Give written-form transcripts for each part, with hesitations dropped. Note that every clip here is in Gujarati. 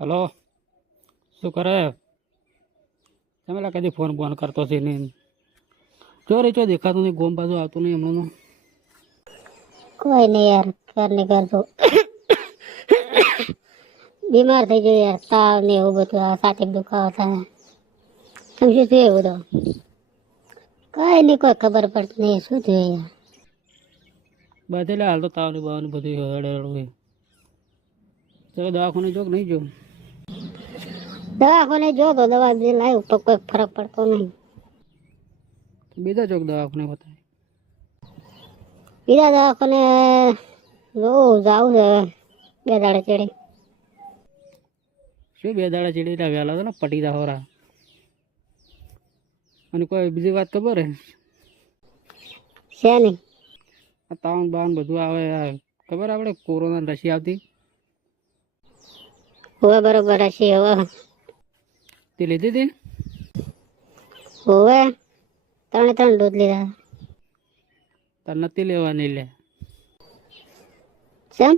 હલો, શું કરે? તમે લા કદી ફોન બોન કરતો છે નહીં. ચોરી ચો દેખાતું નહીં, ગોમ બાજુ આવતું નહીં હમણાં. કોઈ નહીં યાર, ઘર ને ઘર તો બીમાર થઈ ગયો યાર. તાવ ને એવું બધું, આ છાતી દુખાવો થાય. સમજ્યું થયું એવું બધું? કઈ નહીં, કોઈ ખબર પડતી નહીં શું થયું યાર. બધે લે હાલ તો તાવની બાવની બધું હળે ચાલો દવાખાને જો કે નહીં જો? દવાખાને જો તો દવા જે લાવ્યું તો કોઈ ફરક પડતો નહીં. બીજા ચોક દવાખાને બતાવે. બીજા દવાખાને જોઉં જાવું છે હવે, 2 દાડે ચડી. શું 2 દાડા ચીડી વહેલા તો ને પટી જા હોરા. અને કોઈ બીજી વાત ખબર હે? છે નહીં. આ તાવન બાવન બધું આવે ખબર આપણે કોરોના રસી આવતી હવે બરોબર હશે હવે. તે લીધી હતી? હવે 3 ડોઝ લીધા. તાર નથી લેવાની લે. કેમ?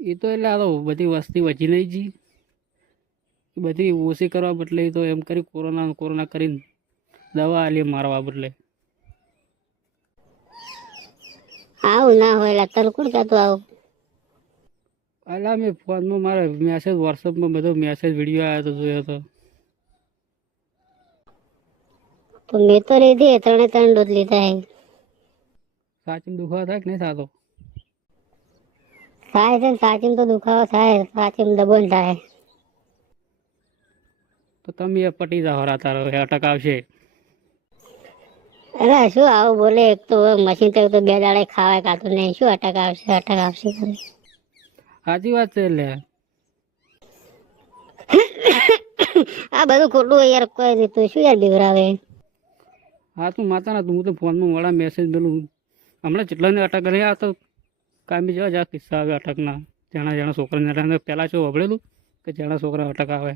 એ તો એટલે આ તો બધી વસ્તી વચી નહીં જી, બધી ઓછી કરવા બદલે તો એમ કરી કોરોના કરીને દવા આલી મારવા બદલે. આવું ના હોય એટલે તને કોણ કહેતું આવું? અલા મેં ફોનમાં મારે મેસેજ વોટ્સઅપમાં બધો મેસેજ વિડીયો આવ્યો તો જોયો હતો. તો મેં તો લીધી 3 ડોઝ લીધા હે. સાચી દુખાવો થાય કે નહીં થતો? થાય છે ને, સાચીમાં તો દુખાવો થાય, સાચીમાં દબોન થાય. તો તમે એ પટી જાઓ હરા, તારો અટક આવશે. અરે શું આવું બોલે? એક તો મશીન તો 2 દાડે ખાવાય કાતું નહીં, શું અટક આવશે અટક આવશે કરે. સાચી વાત છે. એટલે આ બધું ખોટું યાર, કોઈ નહીં. તું શું યાર બીવરાવે? હા તું માતા હું તો ફોનમાં વડા મેસેજ પેલું હમણાં જેટલાને અટક નહીં આવતો કામી જવા જા કિસ્સા આવે અટકના. જણા છોકરાને પહેલાં શું વગડેલું કે જણા છોકરા અટક આવે.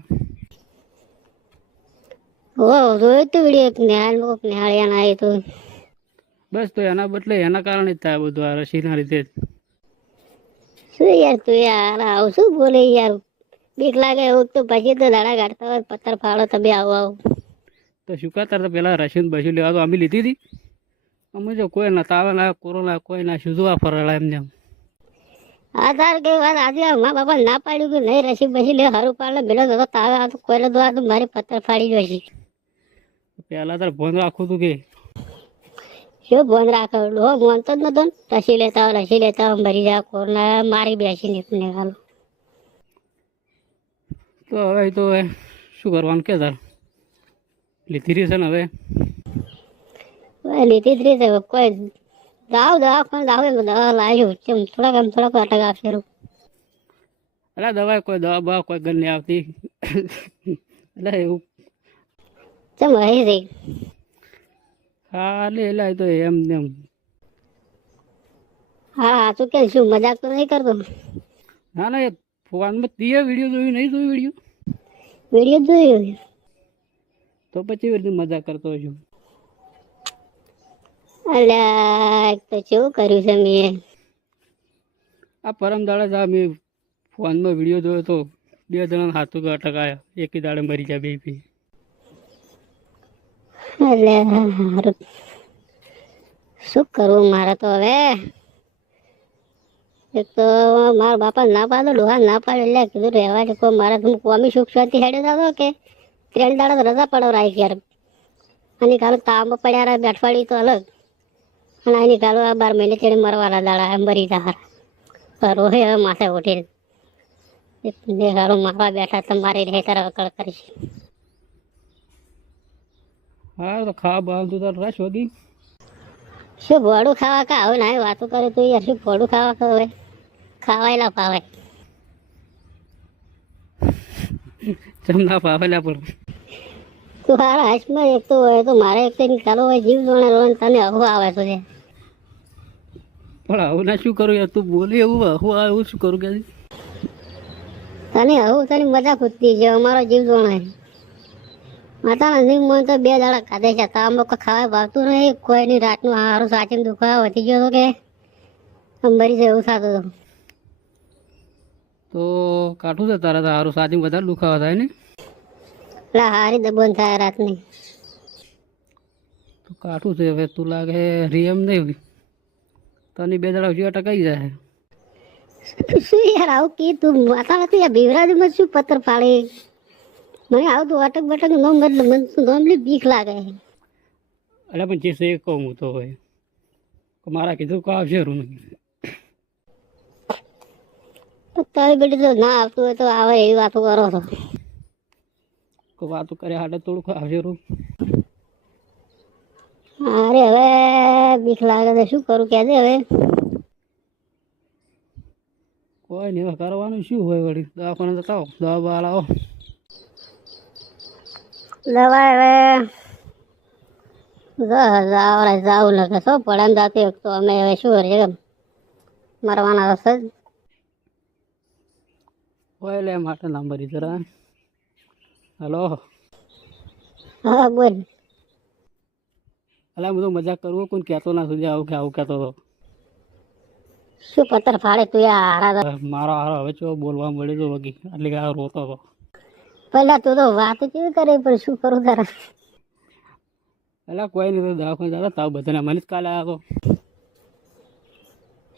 હો જોયું તું વિડીયો? નિહાળિયાના આવી તું? બસ તો એના બદલે એના કારણે જ થાય બધું, આ રસીના લીધે જ. શું યાર તું યાર આવું શું બોલે યાર? બીક લાગે એવું તો પછી તો દાડા કાઢતા હોય, પથ્થર ફાડો તમે આવું. તો શું કરતા હતા પેલા રસીન બસી લેવા તો અમે લીધી હતી. અમે જો કોઈ ના તાવે ના કોરોના કોઈ ના શુદ્ધવા ફરેલા એમને. હા તાર કઈ વાત આજે મા બાપા ના પાડ્યું કે નહીં રસી બસી લે સારું પાડે પેલો તો તાવે આ તો કોઈને તો આ તો મારી પથ્થર ફાડી જશે. પહેલા તાર ફોન રાખું તું કે શું ફોન રાખો? હો માનતો જ નતો. રસી લેતા મરી જા, કોરોના મારી બેસીને એકને હાલ. તો હવે તો શું કરવાનું કે તાર લીધી રહી છે ને હવે? લીધી જ રીતે કોઈ દવાખાને દવા લાવ્યું કેમ થોડાક અટક આપશે. એટલે દવા કોઈ દવા કોઈ ગન નહીં આવતી. એટલે એવું ચમ હરી રહી? હા એટલે તો એમ એમ. હા સાચું કે શું મજાક તો નહીં કરતો? ના ના એ ફોનમાં તીએ વિડીયો જોયું નહીં જોયું? વિડીયો જોયું તો પછી એવી રીતે મજા કરતો છું. અલ્યા તો કેવું કર્યું છે મેં? આ પરમ દાડે જ મેં ફોનમાં વિડીયો જોયો તો 2 જણા હાથું અટક આવ્યા, એકી દાડે મરી જાય બે. અલ્યા શું કરવું મારે તો હવે? એક તો મારા બાપા ના પાડો, ડોહા ના પાડે એટલે કીધું રહેવા દે. કોઈ મારે તમે કોમી સુખ શાંતિ હેડ્યો થતો કે 3 દાડા રજા પડો રાખ યાર. અને કાલે તાંબો પડ્યા રહ્યા બેઠવાડી તો અલગ, અને આની કાલો આ 12 મહિને ચડી મરવાના દાડા મરી જા રોહે હવે માથે ઉઠીને હારો મારવા બેઠા તમારી રહે તારા વકળ કરીશ. હા તો ખાવા બાવ તું તાર રસ વગી. શું ભોડું ખાવા કા હવે ના વાતો કરે તું યાર? શું ભોડું ખાવા ખવાય? ખાવાયલા પાવે જમના પાવેલા પણ તું હારા હાથમાં એક તો હોય તો મારે એક ચાલો હોય જીવ જોણે રોણ તને હવા આવે તો છે. પણ આવું ના શું કરું યાર? તું બોલી એવું હું એવું શું કરું કે તને હવું તને મજા ખૂટતી છે. અમારો જીવ જોણે માતા નથી મને તો 2 દાડા ખાધે છે. તાંબો ખાવા ભાવતું નહીં કોઈની. રાતનું સારું સાચીને દુખાવા વધી ગયો હતો કે મરી જાય એવું થતું હતું. તો કાઠું છે તારા સારું સાચી વધારે દુખાવા થાય ને એટલે હારી દબોન થાય રાતની. તો કાઠું છે હવે તું લાગે રિયમ નહીં તને 2 દાડા જેવા ટકાઈ જાય. શું યાર આવું કી તું માતા નથી યાર ભીવરાજમાં શું પથ્થર ફાડે મને આવું તો અટક બટક નોમ બદલે મને તો નોમલી બીક લાગે. એટલે પણ જે છે એ કહું હું તો હોય મારા કીધું કો આવશે રૂમ તો તારી બેટી તો ના આવતું હોય તો આવે એવી વાતો કરો છો. કોઈ વાતો કરે હાડે થોડુંક આવશે રૂમ. અરે હવે બીક લાગે તો શું કરું કે દે હવે. કોઈ નહીં હવે કરવાનું શું હોય વળી દવાખાને જતા આવો દવા બવા લાવો. દવા હવે જાવું લાગે શું પડે એમ જાતી તો અમે હવે શું કરીએ મરવાના હશે જ. હોય લે માટે નંબર જરા. હલો હા બોલ. અલા બધું મજાક કરવું કોઈ કહેતો ના સુધી આવું કહેતો હતો. શું પથ્થર ફાડે તું હારા. મારો હારો હવે ચો બોલવા મળ્યો તો વગી એટલે કે આ રોતો હતો. પહેલા તું તો વાત કેવી કરે પણ શું કરું તારા. એટલે કોઈ નહીં તો દવાખાને જતા તાવ બધાને મને જ કાલે આવ્યો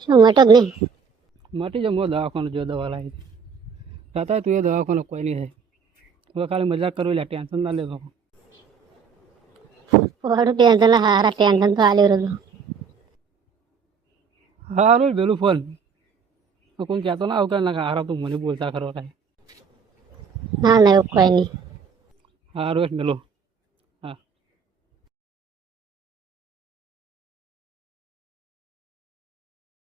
શું મટક નહીં મટી જાવ હું દવાખાને જો દવા લાવી જતા તું એ દવાખાને કોઈ નહીં થાય હવે ખાલી મજાક કરવી લે ટેન્શન ના લેતો. થોડું ટેન્શન હારા ટેન્શન તો આલી રહ્યું. સારું પેલું ફોન કોઈ કહેતો ના આવું કે ના હારા તું મને બોલતા ખરો કાંઈ. ના ના એવું કોઈ નહીં. સારું પેલું